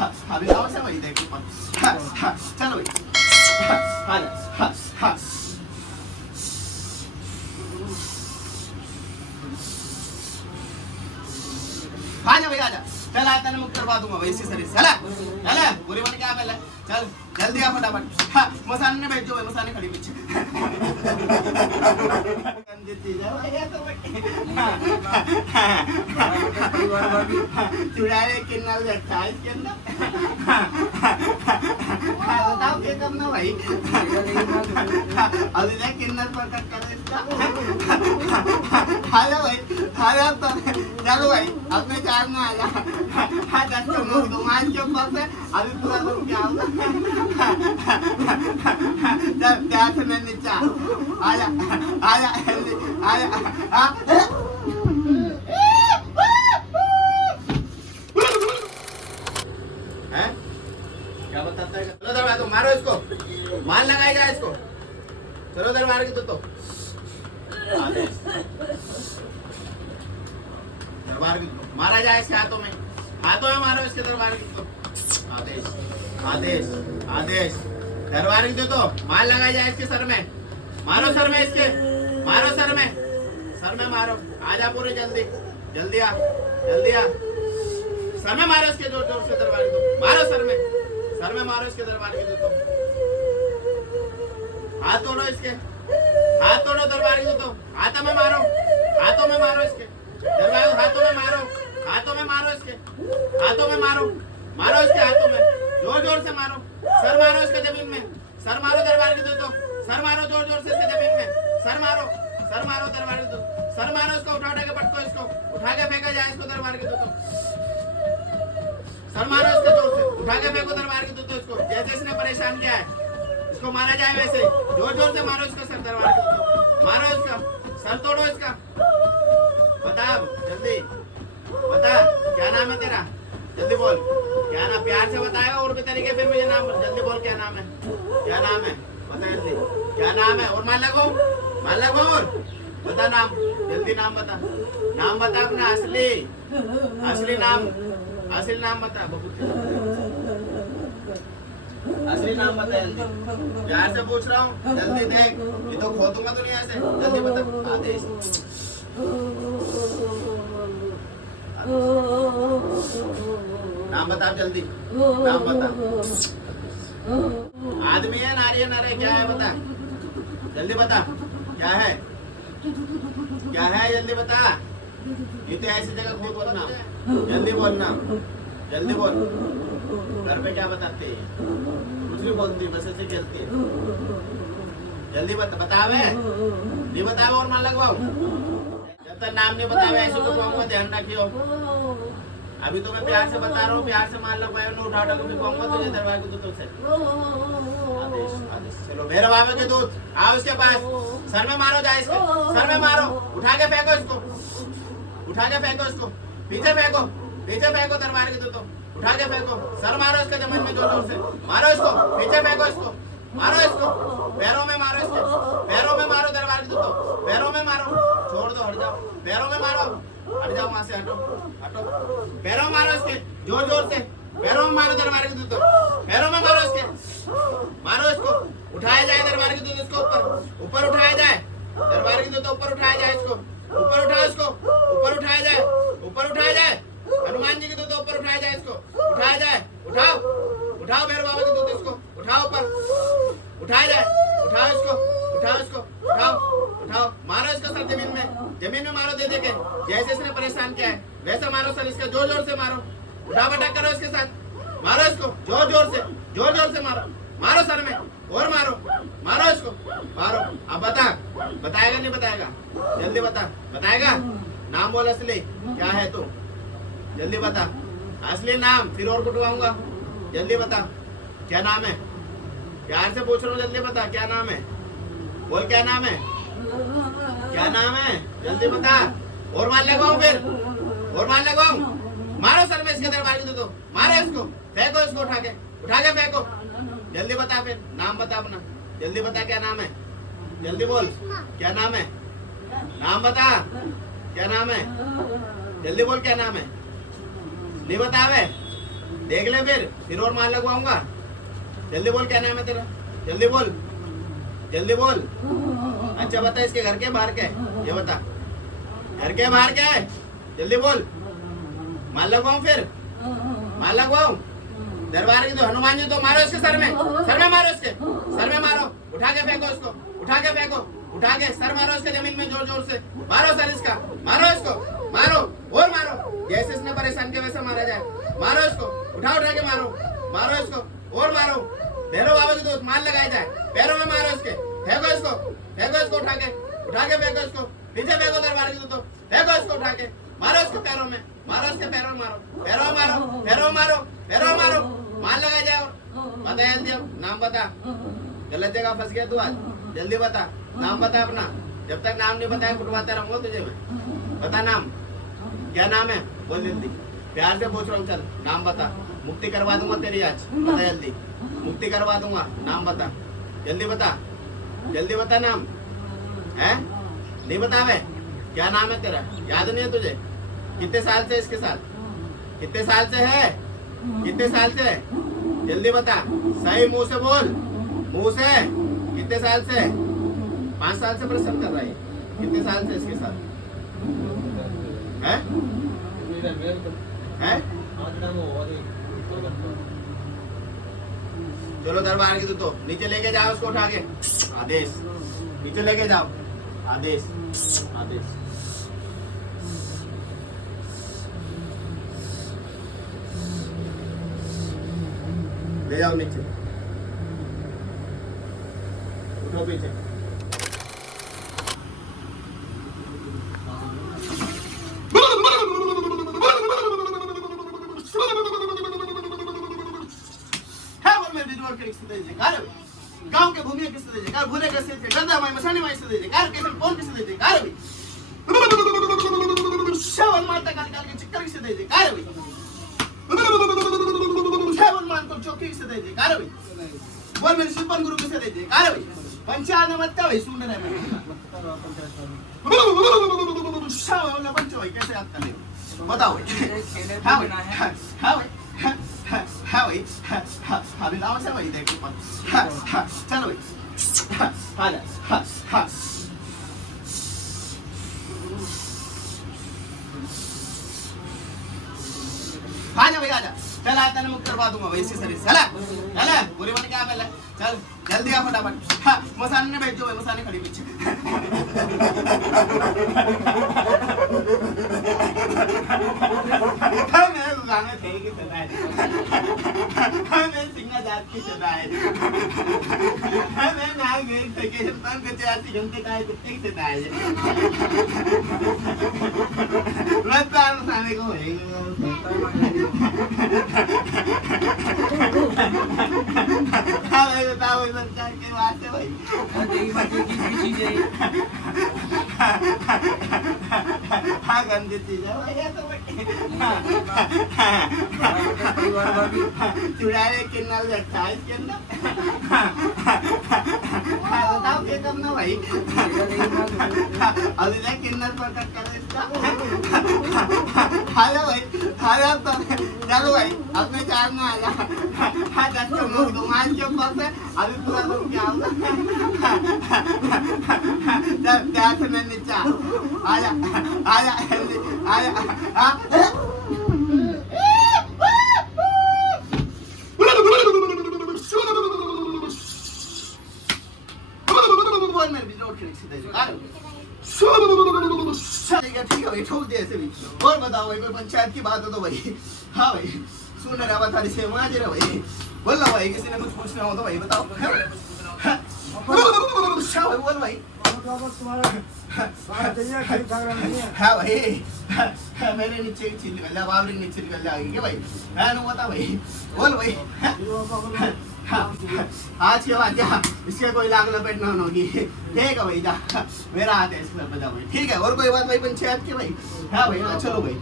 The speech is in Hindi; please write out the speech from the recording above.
अभी आओ से वही देखो चलो भाई आजा भाई आजा चल आता ना मुक्त करवा दूंगा भाई इसी शरीर से चला चला पूरी बन क्या पहले चल जल्दी आ फटाफट मसाने ने बैठ जाओ भाई मसाने खड़ी पीछे गंदी चीज है भाई ये तो चुड़ाए किन्नर बैठा है इसके अंदर बताओ क्या करना भाई अभी ना किन्नर पर कट कर इसका हालो भाई हालो तो चलो भाई अपने चार में आ जा हाँ 10 के मुंह घुमान के ऊपर से अभी पूरा तुम क्या होगा जब प्यार से मैं नीचे आजा आजा आजा हैं क्या बताता है चलो दरबार तो मारो इसको मार लगाएगा इसको चलो दरबार की तो दरबार की मारा जाए इसके हाथों में मारो इसके दरबार की तो आदेश आदेश आदेश दरबार की तो मार लगाया जाए इसके सर में मारो सर में इसके मारो सर में मारो आजा पूरे जल्दी जल्दी आ सर में मारो इसके जोर जोर से दरबार की तो मारो सर में मारो इसके दरबार की तो हाथ तोड़ो इसके हाथ तोड़ो दरबार की तो हाथों में मारो इसके दरबार हाथों में मारो इसके हाथों में मारो इसके हाथों में जोर जोर से मारो सर मारो इसके जमीन में सर मारो दरबार की तो सर मारो जोर जोर से इसके जमीन में सर मारो दरबार की तो सर मारो इसको उठा के पटको इसको उठा के फेंका जाए इसको दरबार की तो सर मारो इसके जोर से उठा के फेंको दरबार की तो इसको जैसे इसने परेशान किया है इसको मारा जाए वैसे जोर जोर से मारो इसका सर दरबार की तो मारो इसका सर तोड़ो इसका बता जल्दी बता क्या नाम है तेरा जल्दी बोल क्या नाम प्यार से बताएगा और भी तरीके फिर मुझे नाम जल्दी बोल क्या नाम है बता जल्दी क्या नाम है और मान लगो और बता नाम जल्दी नाम बता अपना असली नाम बता असली नाम बता जल्दी प्यार से पूछ रहा हूँ जल्दी देख ये तो खो दूंगा दुनिया से जल्दी बता आदेश नाम बता जल्दी नाम बता आदमी है नारी है नारे क्या है बता जल्दी बता क्या है जल्दी बता ये तो ऐसी जगह खूब बोलना जल्दी बोल घर पे क्या बताते कुछ भी बोलती बस ऐसे खेलती है जल्दी बतावे नहीं बतावे और मान लगवाओ जब तक नाम नहीं बतावे ऐसे को कहूँगा ध्यान रखियो अभी तो मैं प्यार से बता रहा हूँ प्यार से मान लगवाए उठा के फिर कहूँगा तुझे दरबार के दूतों से चलो मेरे बाबा के दूत आओ इसके पास सर में मारो जाए इसके सर में मारो उठा के फेंको इसको पीछे फेंको दरबार के दूतों उठा के फेंको सर मारो इसके जमीन में जोर से मारो इसको पीछे फेंको इसको मारो इसको पैरों में मारो दरबार के दूतों पैरों में मारो छोड़ दो हट जाओ पैरों में मारो हट जाओ वहां से हटो पैरों में मारो इसके जोर से पैरों में मारो दरबार के दूतों पैरों में मारो इसको उठाया जाए दरबार के दूत इसको ऊपर उठाया जाए दरबार के दूत ऊपर उठाया जाए इसको ऊपर उठाया जाए हनुमान जी के दूत ऊपर उठाया जाए इसको उठाया जाए उठाओ भैरव बाबा के दूत इसको उठाओ ऊपर उठाया जाए उठाओ इसको उठाओ मारो इसको सर जमीन में मारो दे के जैसे इसने परेशान किया है वैसे मारो सर इसका जोर से मारो उठा पटक करो इसके साथ मारो इसको जोर से मारो सर में और मारो इसको मारो अब बताएगा नहीं बताएगा जल्दी बताएगा नाम बोल असली क्या है तू जल्दी बता असली नाम फिर और कुटवाऊंगा जल्दी बता क्या नाम है प्यार से पूछ रहा हूँ जल्दी बता क्या नाम है बोल क्या नाम है जल्दी बता और मार लगाऊं मारो सर में इसके दरबार की तो मारो इसको फेंको इसको उठा के फेंको जल्दी बता फिर नाम बता अपना जल्दी बता क्या नाम है जल्दी बोल क्या नाम है नाम बता क्या नाम है जल्दी बोल क्या नाम है नहीं बतावे देख ले फिर और मार लगवाऊंगा। जल्दी बोल क्या नाम है तेरा, जल्दी बोल, जल्दी बोल। अच्छा बता इसके घर के बाहर क्या है, ये बता, घर के बाहर क्या है, जल्दी बोल। मार लगवाऊं फिर, मार लगवाऊं। दरबार की तो हनुमान जी तो मारो इसके सर में मारो, इसके सर में मारो, उठा के फेंको इसको, उठा के फेंको, उठा के सर मारो इसके जमीन में जोर जोर से मारो सर इसका, मारो इसको, मारो और मारो, जैसे इसने परेशान किया वैसा मारा जाए, मारो इसको, उठा उठा के मारो, मारो इसको और मारो। भैरव बाबा की तो मार लगाया जाए, पैरों में मारो इसके, फेंको इसको, फेंको इसको, उठा के फेंको इसको, पीछे फेंको दरबार की तो फेंको इसको, उठा के मारो इसके पैरों में, मारो इसके पैरों में, मारो पैरों में, मारो पैरों में, मारो पैरों में, मारो, मार लगाया जाए। बता जल्दी, नाम बता, गलत जगह फंस गया तू आज, जल्दी बता नाम, बता अपना। जब तक नाम नहीं बताया कुटवाता रहूंगा तुझे मैं। बता नाम, क्या नाम है, बोल जल्दी, प्यार से पूछ रहा हूँ, चल नाम बता, मुक्ति करवा दूंगा तेरी आज, बता जल्दी, मुक्ति करवा दूंगा, नाम बता, जल्दी बता, जल्दी बता नाम है, नहीं बतावे, क्या नाम है तेरा, याद नहीं है तुझे, कितने साल से इसके साथ, कितने साल से है, कितने साल से, जल्दी बता, सही मुंह से बोल, मुंह से, कितने साल से, 5 साल से परेशान कर रहा है, कितने साल से इसके साथ है, है? चलो दरबार की तो नीचे लेके जाओ उसको, उठा के आदेश, नीचे लेके जाओ, आदेश, आदेश। ले जाओ नीचे, उठो पीछे। गांव के भूमि किससे दे जयकार, भूरे कैसे थे गंदा माई मसानी माई से दे जयकार, कैसे कौन किससे दे जयकार भी, श्रवण माता काल काल के चक्कर किससे दे जयकार भी, श्रवण मान को चौकी किससे दे जयकार भी, बोल मेरे शिवपन गुरु किससे दे जयकार भी, पंचान मत का भाई सुन रहे हैं, श्रवण पंच भाई कैसे याद कर ले, बताओ भाई, हाँ भाई, हाँ भाई, हाँ भाई, अभी लाओ से भाई देखो, चलो भाई, हाँ हाँ हाँ, आजा भाई आजा, चल आता मुक्त करवा दूंगा भाई इसी शरीर से, चला चला पूरी बन क्या पहले, चल जल्दी आ फटाफट, हाँ मसाने ने बैठ जाओ भाई, मसाने खड़ी पीछे, गाने थे कि सदा है, मैं सिंगा जात की सदा है, मैं नाग गई थे कि तन के चाची घंटे का है कितने की सदा है, लगता है मसाने को है, हाँ भाई बताओ भाई सरकार के बात है भाई, यही बात की चीज है, हाँ गंदी चीज है भाई, तो चुड़ाए किन्नल रखा है इसके अंदर, बताओ क्या करना भाई, अभी तक किन्नल पर कट करो इसका, हालो भाई, हालो तो चलो भाई अपने चार में आ जा, हाँ 10 को घुमान के ऊपर से अभी पूरा लोग क्या होगा, चल प्यार से मैं नीचे आजा, आजा आजा, हाँ ठीक है भाई, ठोक दिया ऐसे भी, और बताओ भाई कोई पंचायत की बात हो तो भाई, हाँ भाई सुन रहा बात थारी से वहाँ जरा भाई, बोल रहा भाई किसी ने कुछ पूछना हो तो भाई बताओ, बोल भाई, हाँ भाई मेरे नीचे चिल निकल जा, बाबरी नीचे निकल जाएगी क्या भाई, है ना बता भाई, बोल भाई, आज के बाद जा इसके कोई लाग लपेट ना होगी, ठीक है भाई जा, मेरा हाथ है इस पर बजा भाई, ठीक है, और कोई बात भाई पंचायत की भाई, हाँ भाई चलो भाई।